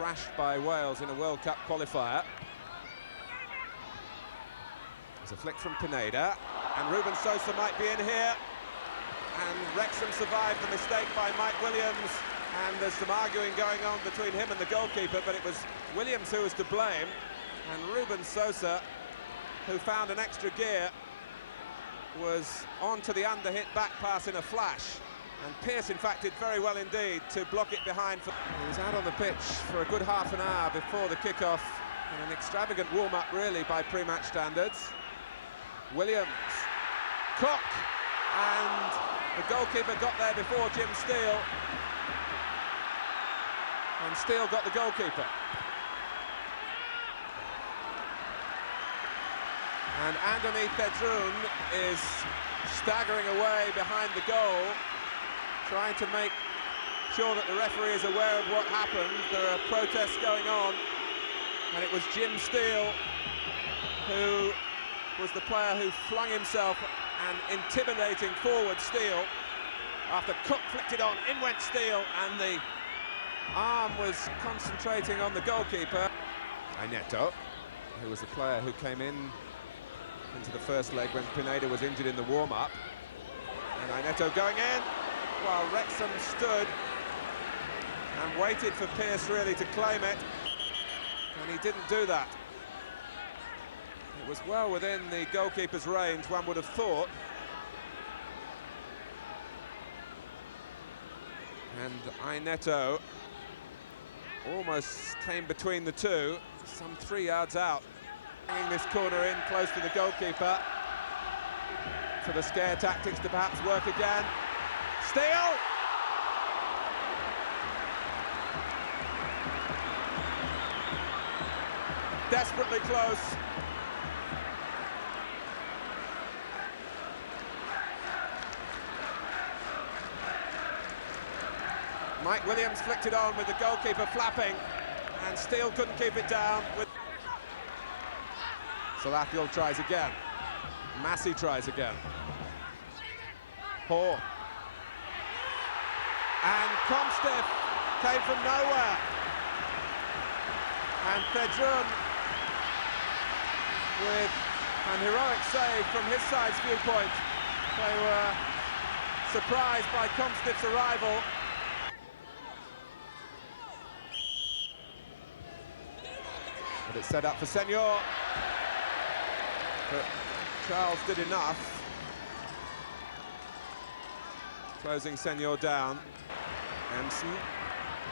thrashed by Wales in a World Cup qualifier. There's a flick from Pineda, and Ruben Sosa might be in here. And Wrexham survived the mistake by Mike Williams, and there's some arguing going on between him and the goalkeeper, but it was Williams who was to blame, and Ruben Sosa, who found an extra gear, was on to the underhit back pass in a flash, and Pearce in fact did very well indeed to block it behind. He was out on the pitch for a good half an hour before the kick-off, and an extravagant warm-up really by pre-match standards. Williams, Cook, and the goalkeeper got there before Jim Steele, and Steele got the goalkeeper. And Anthony Thedrun is staggering away behind the goal, trying to make sure that the referee is aware of what happened. There are protests going on, and it was Jim Steele who was the player who flung himself and intimidating forward Steele. After Cook flicked it on, in went Steele, and the arm was concentrating on the goalkeeper. Aineto, who was the player who came into the first leg when Pineda was injured in the warm-up. And Aineto going in, while Wrexham stood and waited for Pearce really to claim it, and he didn't do that. It was well within the goalkeeper's range, one would have thought. And Aineto almost came between the two, some 3 yards out. Bringing this corner in close to the goalkeeper for the scare tactics to perhaps work again. Steele! Desperately close. Mike Williams flicked it on with the goalkeeper flapping, and Steele couldn't keep it down. Salathiel tries again. Massey tries again. Hall. And Comstiff came from nowhere. And Thedrun with an heroic save from his side's viewpoint. They were surprised by Comstiff's arrival. But it's set up for Senor. But Charles did enough. Closing Senor down. Emson,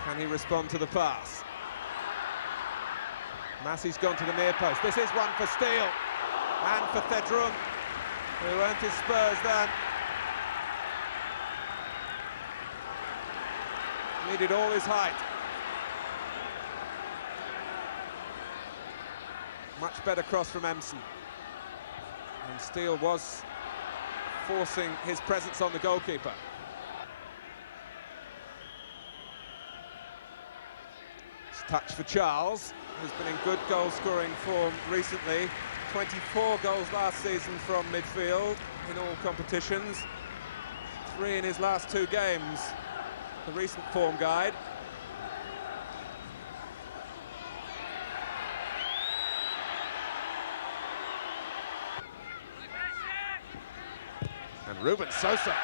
can he respond to the pass? Massey's gone to the near post. This is one for Steele and for Thedrun, who earned his spurs then. Needed all his height. Much better cross from Emson. And Steele was forcing his presence on the goalkeeper. It's touch for Charles, who's been in good goal-scoring form recently. 24 goals last season from midfield in all competitions. 3 in his last 2 games, the recent form guide. And Ruben Sosa.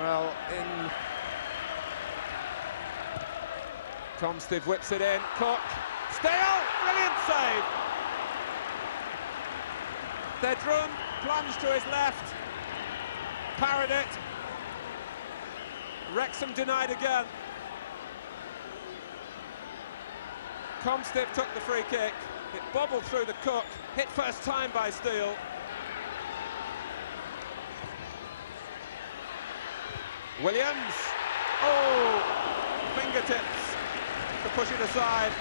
Well, in Comstiff whips it in. Cook. Steele! Brilliant save! Thedrun plunged to his left. Parried it. Wrexham denied again. Comstiff took the free kick. It bobbled through the Cook, hit first time by Steele. Williams, oh, fingertips to push it aside.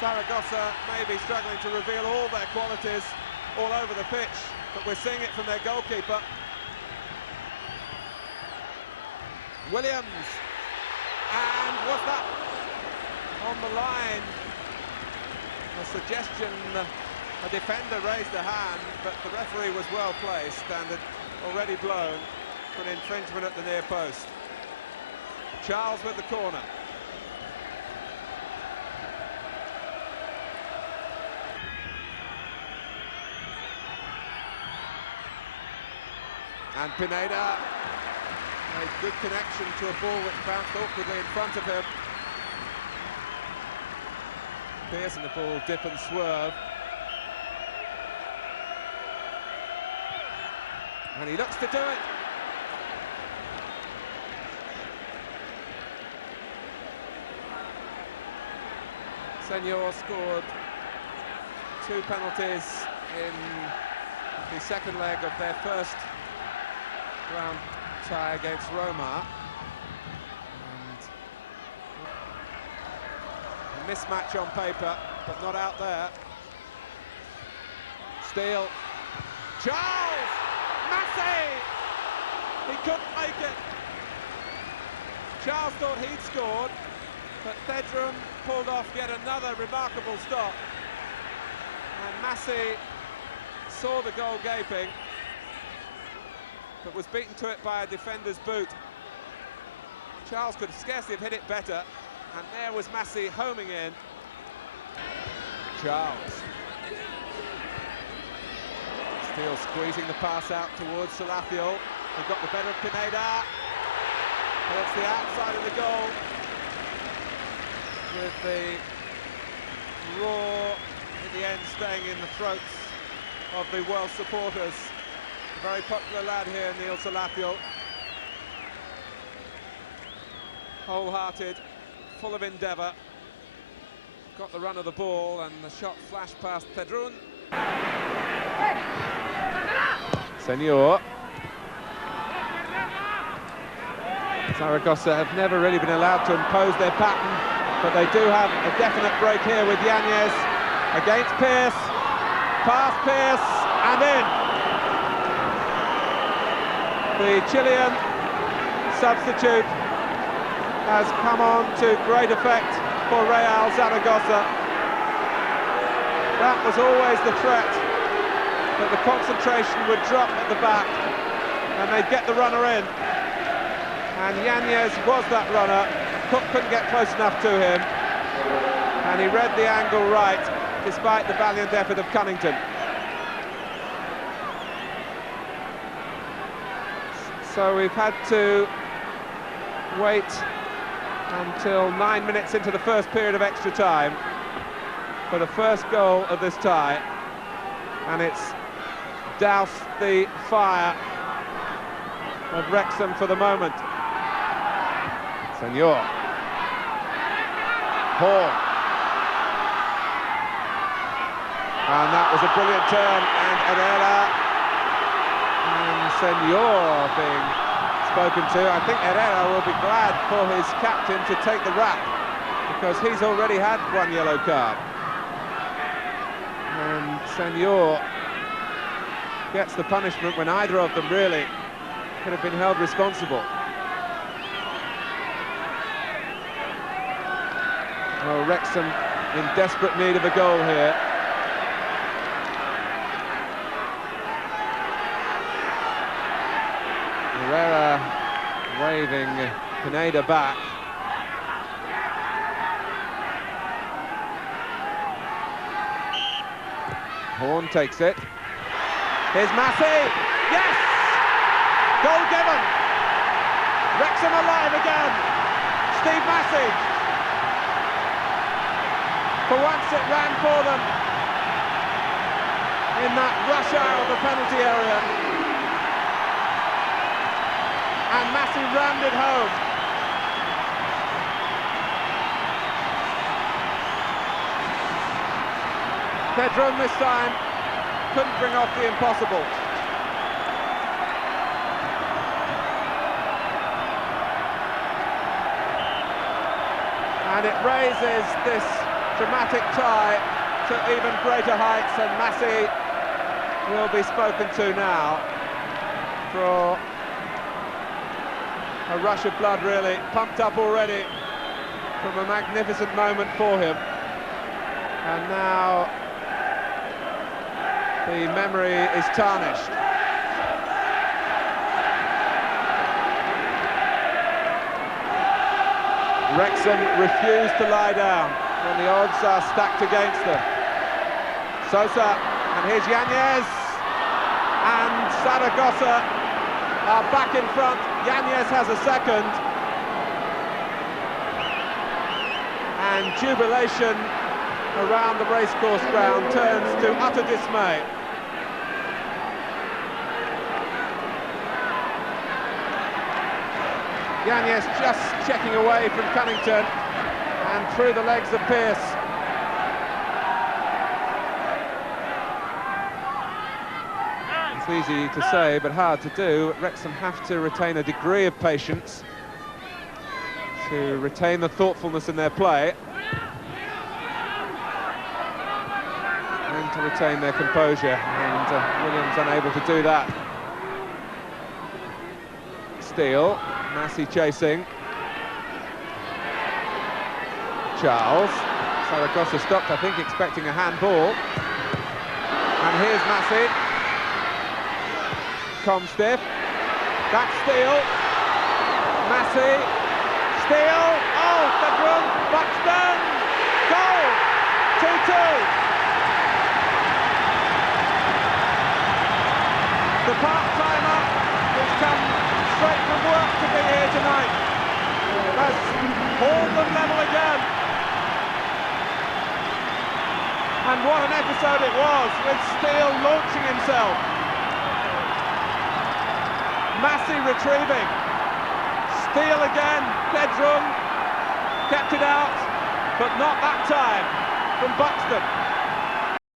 Zaragoza may be struggling to reveal all their qualities all over the pitch, but we're seeing it from their goalkeeper. Williams, and was that on the line? A suggestion A defender raised a hand, but the referee was well placed and had already blown for an infringement at the near post. Charles with the corner. And Pineda made good connection to a ball which bounced awkwardly in front of him. Pearson the ball dip and swerve. And he looks to do it. Senor scored 2 penalties in the second leg of their first round tie against Roma. And a mismatch on paper, but not out there. Steele. Charles! Massey! He couldn't make it. Charles thought he'd scored, but Thedrum pulled off yet another remarkable stop. And Massey saw the goal gaping, but was beaten to it by a defender's boot. Charles could scarcely have hit it better, and there was Massey homing in. Charles. Steele squeezing the pass out towards Salathiel. He got the better of Pineda. But it's the outside of the goal, with the roar in the end staying in the throats of the Welsh supporters. A very popular lad here, Neil Salathiel. Wholehearted, full of endeavour. Got the run of the ball, and the shot flashed past Pedrun. Senor. Zaragoza have never really been allowed to impose their pattern, but they do have a definite break here with Yanez against Pearce. Past Pearce and in. The Chilean substitute has come on to great effect for Real Zaragoza. That was always the threat, that the concentration would drop at the back and they'd get the runner in. And Yanez was that runner. Cook couldn't get close enough to him, and he read the angle right, despite the valiant effort of Cunnington. So we've had to wait until 9 minutes into the first period of extra time for the first goal of this tie, and it's doused the fire of Wrexham for the moment. Senor. Hall. And that was a brilliant turn, and Herrera and Senor being spoken to. I think Herrera will be glad for his captain to take the rap, because he's already had 1 yellow card. And Senor gets the punishment when either of them really could have been held responsible. Well, Wrexham in desperate need of a goal here. Herrera waving Pineda back. Horn takes it. Here's Massey. Yes! Goal given. Wrexham alive again. Steve Massey. For once it ran for them in that rush hour of the penalty area. And Massey rammed it home. Pedrun this time couldn't bring off the impossible. And it raises this dramatic tie to even greater heights, and Massey will be spoken to now for a rush of blood, really, pumped up already from a magnificent moment for him. And now the memory is tarnished. Wrexham refuse to lie down when the odds are stacked against them. Sosa, and here's Yanez, and Zaragoza are back in front. Yanez has a second, and jubilation around the racecourse ground turns to utter dismay. Yanez just checking away from Cunnington and through the legs of Pearce. It's easy to say but hard to do. Wrexham have to retain a degree of patience, to retain the thoughtfulness in their play, and to retain their composure, and Williams unable to do that. Steele, Massey chasing. Charles. Zaragoza stopped, I think, expecting a handball. And here's Massey. Comstiff. Back Steele. Massey. Steele. Oh, Bedroom. Buxton. Goal. 2-2. The part-timer has come straight from work to be here tonight. Has hauled them level again. And what an episode it was, with Steele launching himself. Massey retrieving. Steele again, Bedroom kept it out, but not that time from Buxton.